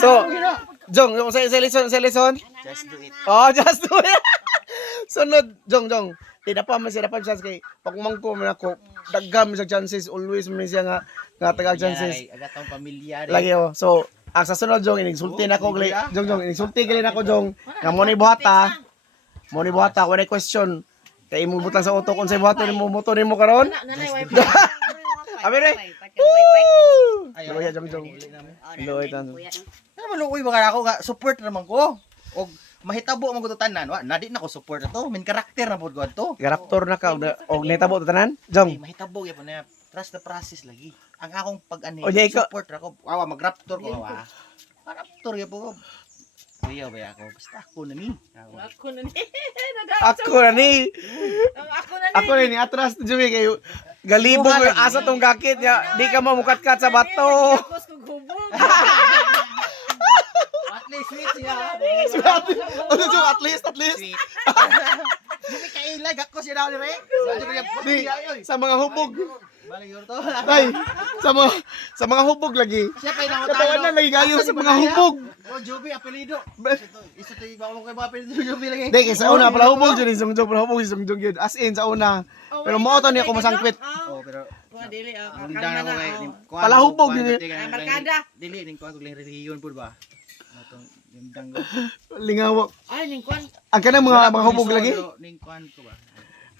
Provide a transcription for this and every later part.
So, Jong, yung sa lesson? Just do it. Oh, just do it. Sunod, Jong. Tidak pa man siya dapat chance kay pag mangko man ako, dagham sa chances always man siya nga tagag chances. Agatong pamilya. Lagi oh. So, ang sa sunod Jong, inigsulti na ako gali. Jong, inigsulti gali na ako Jong. Nga mo ni buhata. Mo ni buhata, wala question. Kay mo butang sa utok unsay buhaton nimo motor nimo karon? Nanay wifi. Abi re. Ayaw. Loya Jong. Loy tan. Ano maluoy ba ako nga support naman ko. Og mahitabo man ko to tanan. Wa nadi na ko support na to. Min karakter na pud ko to. Garaptor na ka og netabo tanan? Jong. Mahitabo gyud na trust the process lagi. Ang akong pag-ani O, di, ikaw- support ra ko. Awa mag-raptor ko awa. Raptor gyud po. Kuya ba ako? Basta ako na ni. Ako na ni. Ako na ni. Ako na ni. Ako na ni atras Jumi kay galibog yung asa tong gakit niya. Di ka mamukatkat sa bato. Tapos kung gubog. At least sweet siya. Ano Jong, at least. Sweet. Hindi kailag ako siya daw ni Rek. Di, sa mga hubog. Balik to. Ay, sa mga hubog lagi. Siya kay nang Katawanan lagi gayo sa mga hubog. Oh, Joby apelido. Isa to iba mo kay mga apelido Joby lagi. Di, kay sa una pala hubog yun. Isang Jong pala hubog, isang Jong yun. As in, sa una. Pero mo niya ako masangkwit. Oh, pero Wa dili undang ako kay Palahubog yun eh. Barkada. Dili ning kuan ko lang reliyon pud ba. Atong undang ko. Lingawak. Ay ning kwan. Ang kanang mga hubog lagi. Ning kuan ko ba.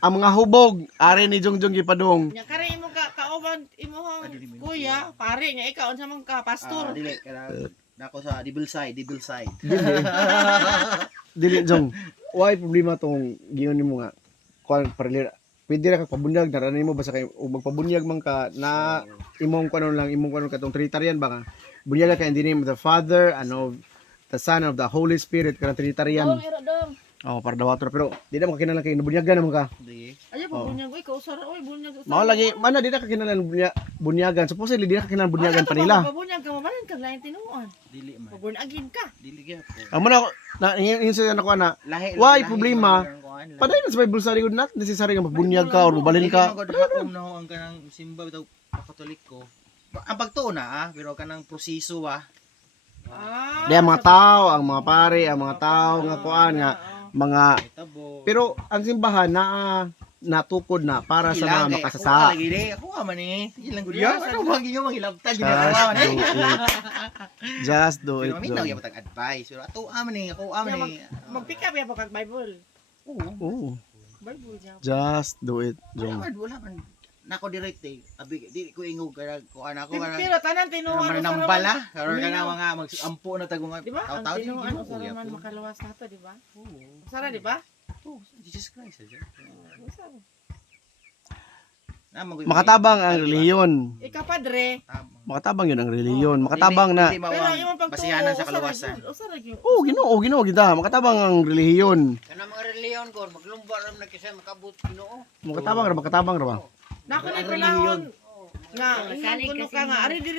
Ang mga hubog, ari ni Jong gipadong. Nya kare imo ka kauban imo kuya, pare nya ikaw unsa man ka pastor. Dili kaya nako sa devil side. Dili Jong. Why problema tong giyon nimo nga kuan parlir. Pwede ra ka pabunyag naranin mo basta kay ug magpabunyag man ka na imong kanon katong Trinitarian ba ka. Bunyag ka in the name of the Father and of the Son of the Holy Spirit kanang Trinitarian. Dong. Oh, para dawator pero di na makakinalan kay nabunyagan naman ka. Di. Ayo pa bunyag oy kausar oy bunyag. Mao lagi mana di na kakinalan bunyagan. Supposedly di na kakinalan bunyagan pa nila. Bunyag ka mabalan ka lain tinuon. Dili man. Pabun agin ka. Dili gyud. Amo na na insa na ko na. Lahi. Why problema? Paday na sa Bible sa likod not necessary nga magbunyag ka or mabalin ka. Hakom na ho ang kanang simba bitaw Katolik ko. Ang pagtuon na pero kanang proseso ba. Di ang mga tao, ang mga pare, ang mga tao nga kuan nga mga Tabo. pero ang simbahan na natukod na para sa mga makasasa. Lagi di. Ako man ni. Ilang gud ya. Ano bang inyo mangilabtag ginagawa man ni. Just do it. Pero mintaw ya patag advice. Pero ato aman ni, ako aman ni. Mag-pick up ya pag Bible. Oh, Bible niya. just do it, Jong. Wala man. Nako direct eh. Abi di ko ingog kada ko ako Pero tanan tinuon man nang bala. Karon kana mga mag-ampo na tagong di ba? Ang tao-tao di tinuon mo sa kuya naman po. makaluwas nato, di ba? Sara di ba? Oh, Jesus Christ. Makatabang ang reliyon. Ikaw padre. Makatabang yun ang reliyon. Makatabang na. Pero imong pagtuo basihanan sa kaluwasan. Usara gyud. Oh, Ginoo kita. Makatabang ang reliyon. Kana mga reliyon ko maglumba ra man kisa makabut Ginoo. Makatabang ra ba? Nako ni panahon nga ingon kuno ka nga ari diri